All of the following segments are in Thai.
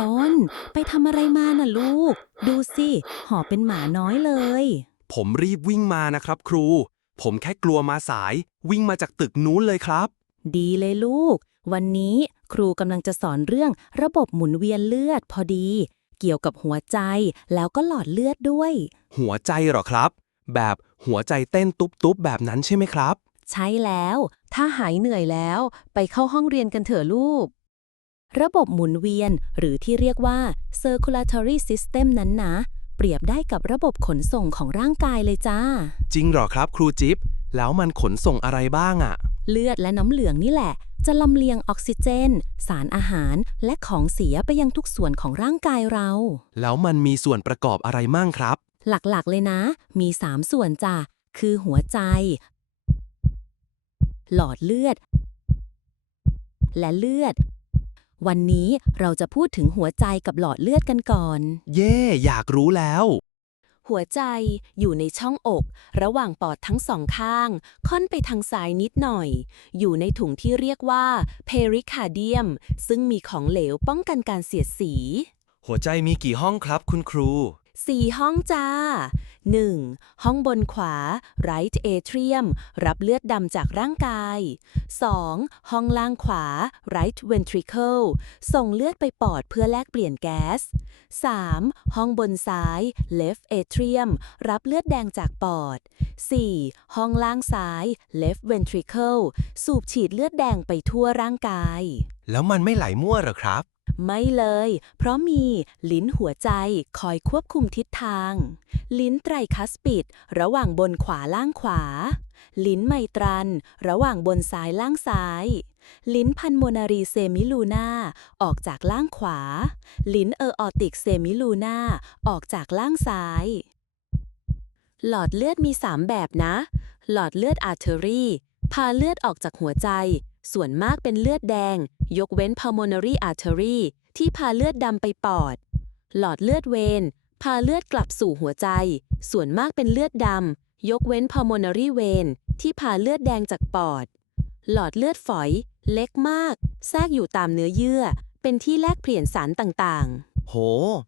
ต้น ไปทำอะไรมาน่ะลูก ดูสิหอบเป็นหมาน้อยเลย ผมรีบวิ่งมานะครับครู ผมแค่กลัวมาสาย วิ่งมาจากตึกนู้นเลยครับ ดีเลยลูก วันนี้ครูกำลังจะสอนเรื่องระบบหมุนเวียนเลือดพอดี เกี่ยวกับหัวใจแล้วก็หลอดเลือดด้วย หัวใจเหรอครับ แบบหัวใจเต้นตุ๊บๆแบบนั้นใช่ไหมครับ ใช่แล้ว ถ้าหายเหนื่อยแล้ว ไปเข้าห้องเรียนกันเถอะลูก ระบบหมุนเวียนหรือที่เรียกว่า circulatory system นั้นนะ เปรียบได้กับระบบขนส่งของร่างกายเลยจ้า จริงเหรอครับครูจิ๊บ แล้วมันขนส่งอะไรบ้างอะเลือดและน้ำเหลืองนี่แหละ จะลำเลียงออกซิเจน สารอาหาร และของเสียไปยังทุกส่วนของร่างกายเรา แล้วมันมีส่วนประกอบอะไรมั่งครับ หลักๆเลยนะ มี 3 ส่วนจ้ะ คือหัวใจ หลอดเลือด และเลือด วันนี้เราจะพูดถึงหัวใจกับหลอดเลือดกันก่อน เย่ อยากรู้แล้ว หัวใจอยู่ในช่องอก ระหว่างปอดทั้งสองข้าง ค่อนไปทางซ้ายนิดหน่อย อยู่ในถุงที่เรียกว่า pericardium ซึ่งมีของเหลวป้องกันการเสียดสี หัวใจมีกี่ห้องครับคุณครู สี่ห้องจ้า 1. ห้องบนขวา right atrium รับเลือดดำจากร่างกาย 2. ห้องล่างขวา right ventricle ส่งเลือดไปปอดเพื่อแลกเปลี่ยนแก๊ส 3. ห้องบนซ้าย left atrium รับเลือดแดงจากปอด 4. ห้องล่างซ้าย left ventricle สูบฉีดเลือดแดงไปทั่วร่างกาย แล้วมันไม่ไหลมั่วเหรอครับ ไม่เลย เพราะมีลิ้นหัวใจคอยควบคุมทิศทาง ลิ้นไตรคัสปิด ระหว่างบนขวาล่างขวา ลิ้นไมตรัน ระหว่างบนซ้ายล่างซ้าย ลิ้นพันโมนารีเซมิลูนาออกจากล่างขวา ลิ้นเออออติกเซมิลูนาออกจากล่างซ้าย หลอดเลือดมี 3 แบบนะ หลอดเลือดอาร์เทอรีพาเลือดออกจากหัวใจ ส่วนมากเป็นเลือดแดง ยกเว้น pulmonary artery ที่พาเลือดดำไปปอด หลอดเลือดเวนพาเลือดกลับสู่หัวใจ ส่วนมากเป็นเลือดดำ ยกเว้น pulmonary vein ที่พาเลือดแดงจากปอด หลอดเลือดฝอย เล็กมาก แทรกอยู่ตามเนื้อเยื่อ เป็นที่แลกเปลี่ยนสารต่างๆ โห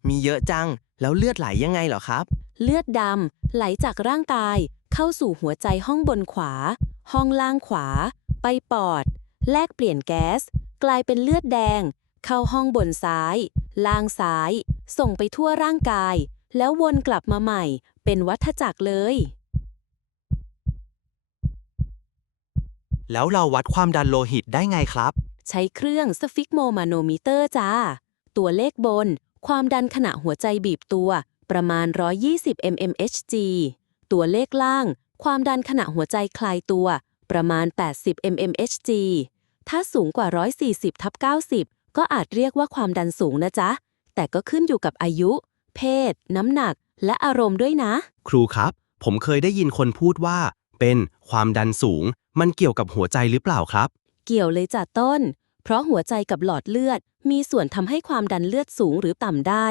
มีเยอะจัง แล้วเลือดไหลยังไงเหรอครับ เลือดดำไหลจากร่างกาย เข้าสู่หัวใจห้องบนขวา ห้องล่างขวา ไปปอด แลกเปลี่ยนแก๊ส กลายเป็นเลือดแดง เข้าห้องบนซ้าย ล่างซ้าย ส่งไปทั่วร่างกาย แล้ววนกลับมาใหม่ เป็นวัฏจักรเลย แล้วเราวัดความดันโลหิตได้ไงครับ ใช้เครื่องสฟิกโมมาโนมิเตอร์จ้า ตัวเลขบน ความดันขณะหัวใจบีบตัว ประมาณ 120 mmHg ตัวเลขล่าง ความดันขณะหัวใจคลายตัว ประมาณ 80 mmHg ถ้าสูงกว่า 140ทับ90 ก็อาจเรียกว่าความดันสูงนะจ๊ะ แต่ก็ขึ้นอยู่กับอายุ เพศ น้ำหนัก และอารมณ์ด้วยนะ ครูครับ ผมเคยได้ยินคนพูดว่า เป็นความดันสูง มันเกี่ยวกับหัวใจหรือเปล่าครับ เกี่ยวเลยจ้ะต้น เพราะหัวใจกับหลอดเลือด มีส่วนทำให้ความดันเลือดสูงหรือต่ำได้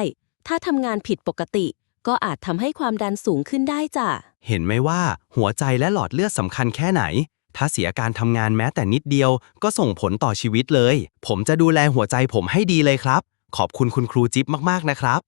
ถ้าทำงานผิดปกติ ก็อาจทำให้ความดันสูงขึ้นได้จ้ะ เห็นไหมว่าหัวใจและหลอดเลือดสำคัญแค่ไหน ถ้าเสียการทำงานแม้แต่นิดเดียว ก็ส่งผลต่อชีวิตเลย ผมจะดูแลหัวใจผมให้ดีเลยครับ ขอบคุณคุณครูจิ๊บมากๆนะครับ